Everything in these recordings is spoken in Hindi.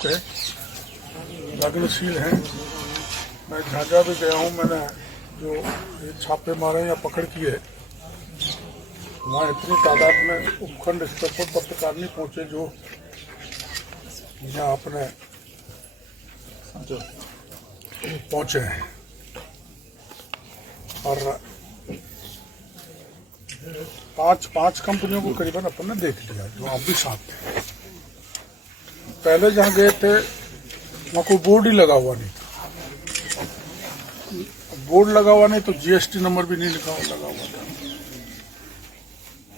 लोग हैं, लगनशील हैं। मैं झाझा भी गया हूँ, मैंने जो ये छापे मारे या पकड़ किए, वहाँ इतनी तादाद में उपखंड स्तर पर पत्रकार नहीं पहुँचे जो यहाँ अपने पहुँचे हैं। और पांच कंपनियों को करीबन अपन ने देख लिया जो आप भी साथ थे। पहले जहाँ गए थे वहाँ कोई बोर्ड ही लगा हुआ नहीं था, बोर्ड लगा हुआ नहीं तो जीएसटी नंबर भी नहीं लगा हुआ था।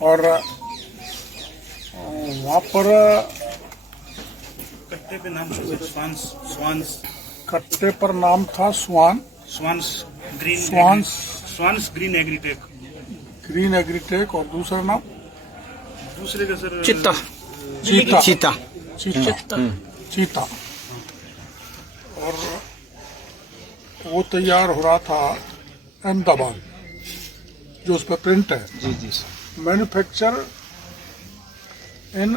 और वहाँ पर कट्टे पे नाम कट्टे पर नाम था स्वान्स ग्रीन एग्रीटेक और दूसरा नाम दूसरे का सर चीता। और वो तैयार हो रहा था अहमदाबाद, जो उस पर प्रिंट है, मैन्युफैक्चर इन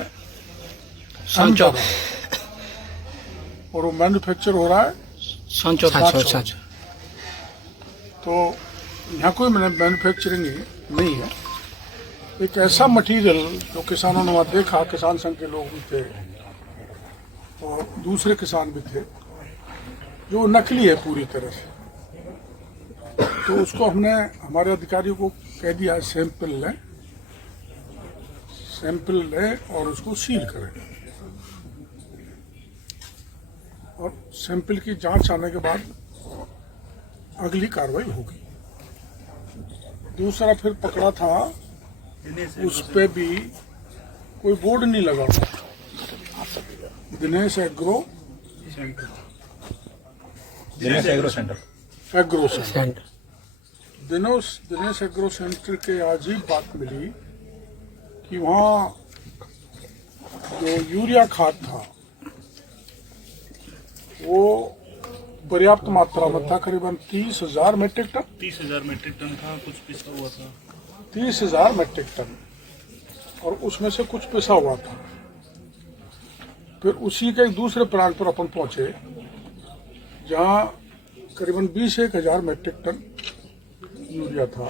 अहमदाबाद, और वो मैन्युफैक्चर हो रहा है सांचौर। तो यहाँ कोई मैन्युफैक्चरिंग नहीं है। एक ऐसा मटेरियल जो किसानों ने वहाँ देखा, किसान संघ के लोग भी थे और दूसरे किसान भी थे, जो नकली है पूरी तरह से। तो उसको हमने हमारे अधिकारियों को कह दिया सैंपल लें और उसको सील करें, और सैंपल की जांच आने के बाद अगली कार्रवाई होगी। दूसरा फिर पकड़ा था, उस पे भी कोई बोर्ड नहीं लगा हुआ, Dinesh agro centre. Dinesh agro centre के आज ही बात मिली कि वहाँ जो यूरिया खाद था वो पर्याप्त मात्रा में था, करीबन 30,000 मेट्रिक टन। 30,000 मेट्रिक टन था, कुछ पिसा हुआ था। 30,000 मेट्रिक टन, और उसमें से कुछ पिसा हुआ था। फिर उसी के एक दूसरे प्लांट पर अपन पहुंचे जहां करीबन 21,000 मेट्रिक टन यूरिया था,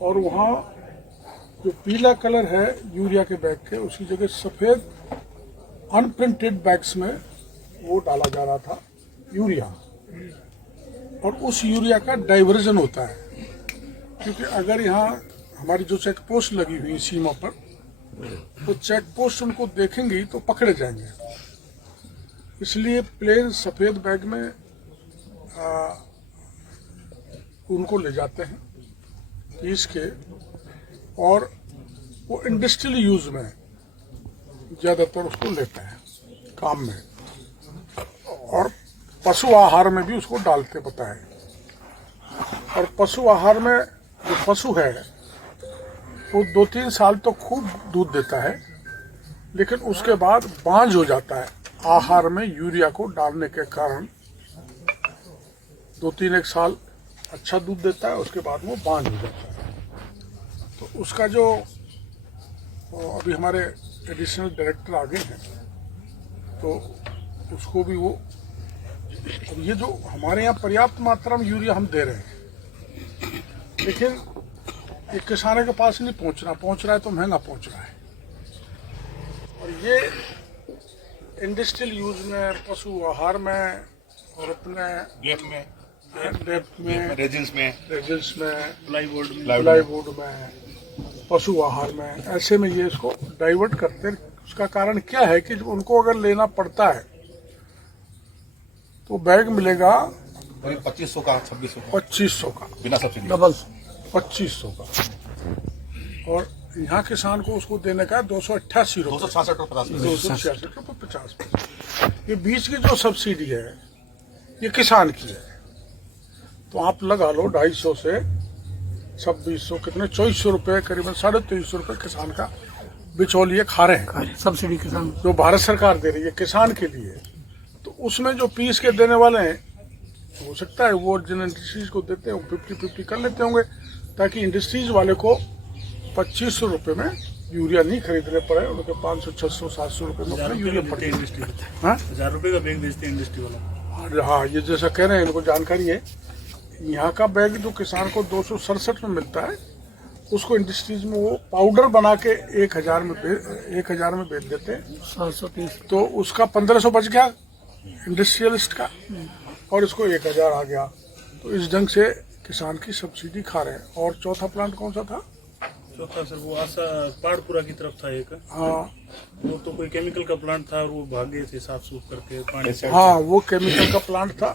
और वहां जो पीला कलर है यूरिया के बैग के, उसकी जगह सफेद अनप्रिंटेड बैग्स में वो डाला जा रहा था यूरिया। और उस यूरिया का डाइवर्जन होता है, क्योंकि अगर यहाँ हमारी जो चेक पोस्ट लगी हुई सीमा पर, तो चेक पोस्ट उनको देखेंगी तो पकड़े जाएंगे। इसलिए प्लेन सफेद बैग में उनको ले जाते हैं पीस के, और वो इंडस्ट्रियल यूज में ज्यादातर उसको लेते हैं काम में, और पशु आहार में भी उसको डालते बताए। और पशु आहार में जो पशु है वो 2-3 साल तो खूब दूध देता है, लेकिन उसके बाद बांझ हो जाता है। आहार में यूरिया को डालने के कारण 2-3 साल अच्छा दूध देता है, उसके बाद वो बांझ हो जाता है। तो उसका जो अभी हमारे एडिशनल डायरेक्टर आगे हैं, तो उसको भी वो, अब ये जो हमारे यहाँ पर्याप्त मात्रा में यूरिया हम दे रहे हैं, लेकिन ये किसानों के पास नहीं पहुंच रहा है तो महंगा पहुंच रहा है। और ये इंडस्ट्रियल यूज में, पशु आहार में, और अपने डेप में, रेजिन्स में, प्लाईवुड में, पशु आहार में, ऐसे में ये इसको डाइवर्ट करते हैं। उसका कारण क्या है कि उनको अगर लेना पड़ता है तो बैग मिलेगा 2500 का, 2500 का, बिना सब्सिडी, डबल 2500 का। और यहाँ किसान को उसको देने का 288 रुपये, 266 रुपये 50 पैसे। ये बीच की जो सब्सिडी है ये किसान की है, तो आप लगा लो 250 से 2600, कितने 2400 रुपये, करीबन 2350 रुपये किसान का बिचौलिए खा रहे हैं। सब्सिडी किसान जो भारत सरकार दे रही है किसान के लिए, तो उसमें जो पीस के देने वाले हैं, हो सकता है वो जिन इंडस्ट्रीज को देते हैं 50-50 कर लेते होंगे, ताकि इंडस्ट्रीज वाले को 2500 रुपये में यूरिया नहीं खरीदने पड़े, उनके 500, 600, 700 रुपए में 1000 अपना रुपये यूरिया का पड़ देते गया। इंडस्ट्री वाला। हाँ 1000 रुपये का बैग बेचते हैं इंडस्ट्री वाला। हाँ, ये जैसा कह रहे हैं, इनको जानकारी है। यहाँ का बैग जो किसान को 267 में मिलता है, उसको इंडस्ट्रीज में वो पाउडर बना के 1000 में बेच देते हैं। 730 तो उसका 1500 बच गया इंडस्ट्रियलिस्ट का, और इसको 1000 आ गया। तो इस ढंग से किसान की सब्सिडी खा रहे हैं। और चौथा प्लांट कौन सा था? चौथा सर वो आशा पहाड़पुरा की तरफ था एक, हाँ वो तो कोई केमिकल का प्लांट था और वो भाग गए थे साफ सूफ करके पानी से। हाँ, वो केमिकल का प्लांट था।